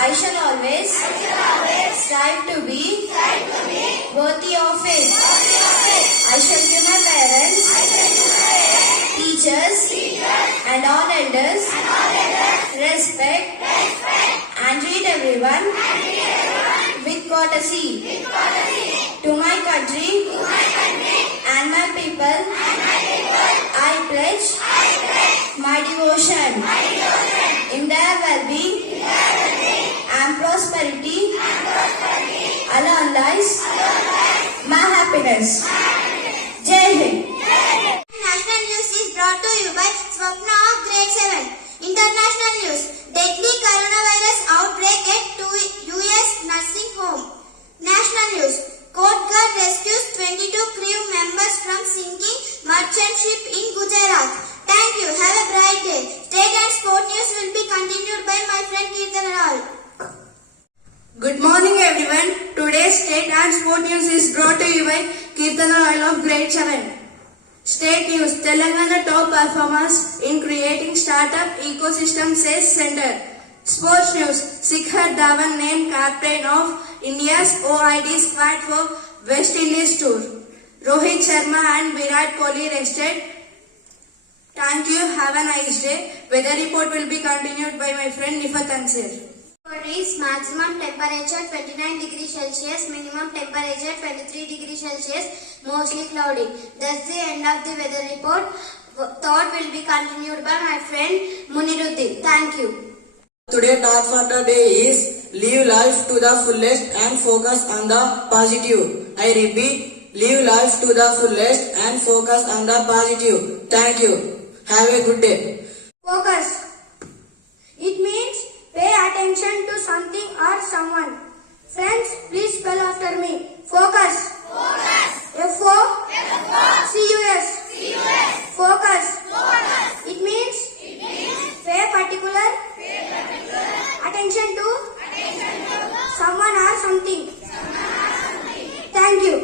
I shall always strive to be worthy of it. I shall give my parents, teachers, and all elders respect and treat everyone with courtesy. To my country and my people, I pledge my devotion in their well-being and prosperity. Alone lies my happiness. Jai Hind. National news is brought to you by Swapna of Grade 7. International news: deadly coronavirus outbreak at US nursing home. National news: Coast Guard rescues 22 crew members from sinking merchant ship in Gujarat. Thank you. Have a bright day. State and sport news will be continued by my friend Kirtan Rao. Good morning everyone. Today's state and sport news is brought to you by Kirtan Rao of Grade 7. State news: Telangana top performers in creating startup ecosystem says Center. Sports news: Shikhar Dhawan named captain of India's OID squad for West Indies tour. Rohit Sharma and Virat Kohli rested. Thank you. Have a nice day. Weather report will be continued by my friend Nifat Ansir. Is maximum temperature 29 degrees Celsius, minimum temperature 23 degrees Celsius, mostly cloudy. That's the end of the weather report. Thought will be continued by my friend Muniruddin. Thank you. Today's thought for the day is live life to the fullest and focus on the positive. I repeat, live life to the fullest and focus on the positive. Thank you. Have a good day. Focus. It means pay attention to something or someone. Friends, please spell after me. Focus. F-O-C-U-S. Focus. It means pay particular attention to someone or something. Thank you.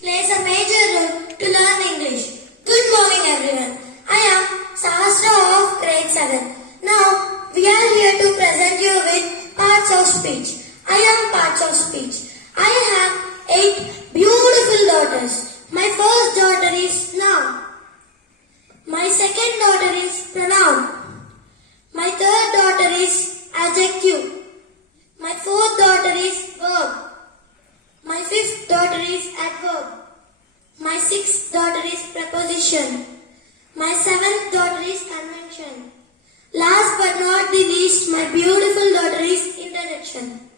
Plays a major role to learn English. Good morning everyone. I am Sahasra of Grade 7. Now we are here to present you with parts of speech. I am parts of speech. I have 8 beautiful daughters. My first daughter is noun. My second daughter is pronoun. My third daughter is adjective. My fourth daughter is verb. My fifth daughter is adverb. My sixth daughter is preposition. My seventh daughter is conjunction. Last but not the least, my beautiful daughter is interjection.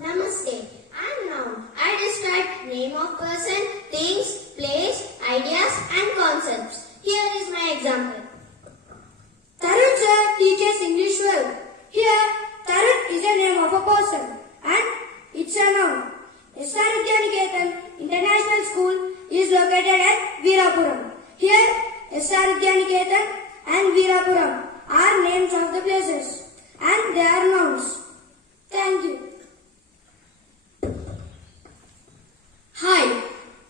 Namaste. I am noun. I describe name of person, things, place, ideas and concepts. Here is my example. Tarun sir teaches English well. Here, Tarun is a name of a person and it's a noun. SRVians.Today International School is located at Veerapuram. Here, SRVians.Today and Veerapuram are names of the places and they are nouns. Thank you. Hi,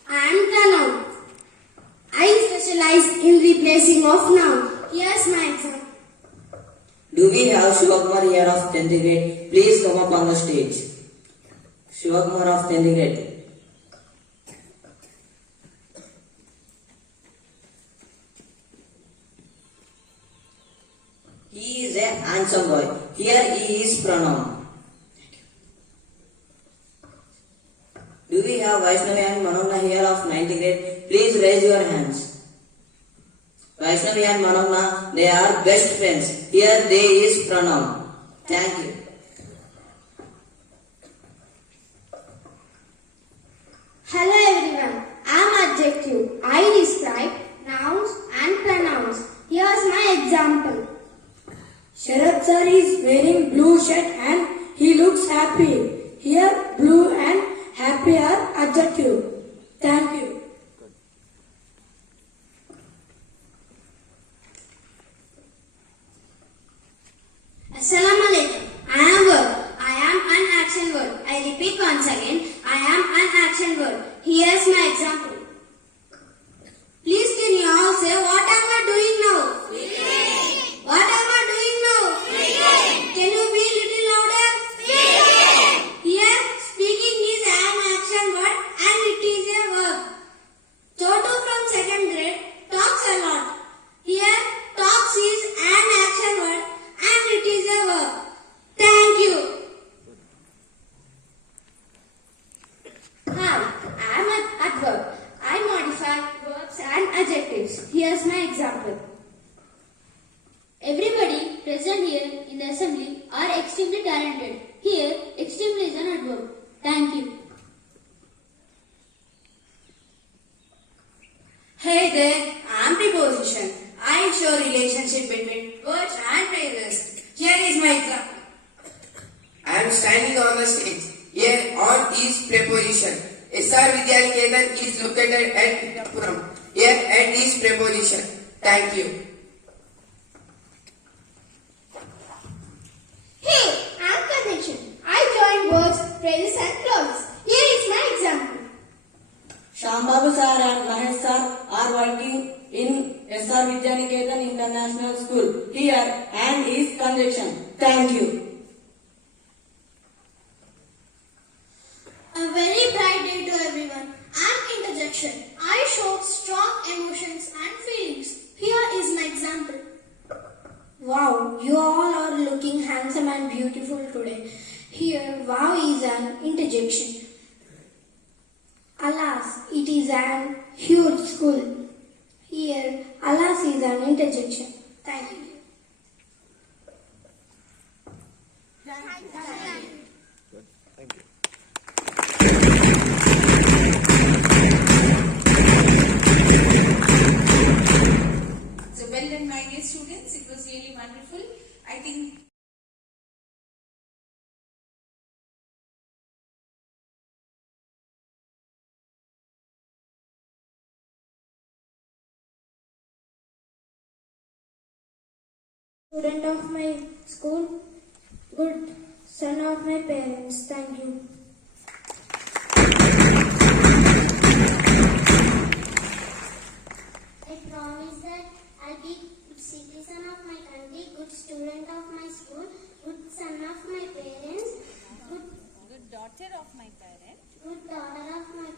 I am Pranav. I specialize in replacing of noun. Here's my example. Do we have Shivkumar here of 10th grade? Please come up on the stage. Shivkumar of 10th grade. He is a handsome boy. Here he is pronoun. Do we have Vaishnavi and Manona here of 9th grade? Please raise your hands. Vaishnavi and Manona, they are best friends. Here they is pronoun. Thank you. Hello everyone. I am adjective. I describe nouns and pronouns. Here's my example. Sharad sir is wearing blue shirt and he looks happy. Here blue and happy are adjective. Thank you. Assalamualaikum. I am verb. I am an action word. I repeat once again. I am an action word. Here's my example. Please adjectives. Here's my example. Everybody present here in the assembly are extremely talented. Here, extremely is an adverb. Thank you. Hey there, I am preposition. I show relationship between words and phrases. Here is my example. I am standing on the stage. Here on is preposition. SRVians.Today is located at Puram. Here at is preposition. Thank you. Hey, I'm connection. I join words, phrases and clauses. Here is my example. Shambabu sir and Mahesh sir are working in SRVians.Today International School. Here and is conjunction. Thank you. A very bright day to everyone. And interjection. I show strong emotions and feelings. Here is my example. Wow, you all are looking handsome and beautiful today. Here, wow is an interjection. Alas, it is an huge school. Here, alas is an interjection. Thank you. So well done, my dear students. It was really wonderful. I think Student of my school, good son of my parents. Thank you. I promise that I'll be good citizen of my country, good student of my school, good son of my parents, good good daughter of my parents. daughter of my